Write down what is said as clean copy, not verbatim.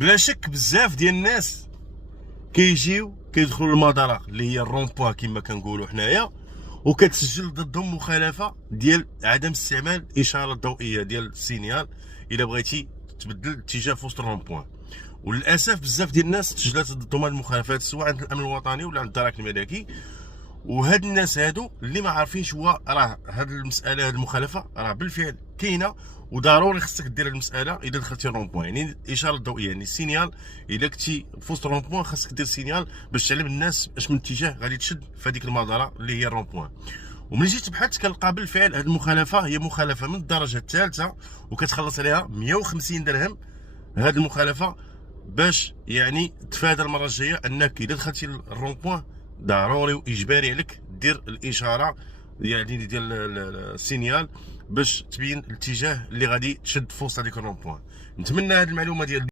بلا شك بزاف ديال الناس كيجيو كيدخلوا المدارة اللي هي الرون بوان كما كنقولوا حنايا، وكتسجل ضدهم مخالفه ديال عدم استعمال الاشاره الضوئيه ديال السينيال الا بغيتي تبدل اتجاه في وسط الرون بوان. وللاسف بزاف ديال الناس تسجلات ضدهم هاد المخالفات سواء عند الامن الوطني ولا عند الدرك الملكي. وهاد الناس هادو اللي ما عارفينش هو راه هاد المساله، هاد المخالفه راه بالفعل كاينه، وضروري خصك دير هاد المساله اذا دخلتي الرون بوان. يعني الاشاره الضوئيه يعني السينيال، اذا كنتي في وسط الرون بوان خاصك دير سينيال باش تعلم الناس اش من اتجاه غادي تشد في هذيك المداره اللي هي الرون بوان. وملي جيت بحثت كنلقى بالفعل هاد المخالفه هي مخالفه من الدرجه الثالثه، وكتخلص عليها 150 درهم هاد المخالفه، باش يعني تفادى المره الجايه انك اذا دخلتي الرون بوان ضروري واجباري عليك دير الاشاره يعني ديال السينيال باش تبين الاتجاه اللي غادي تشد في وسط هذيك الرون بوان. نتمنى هذه المعلومه ديال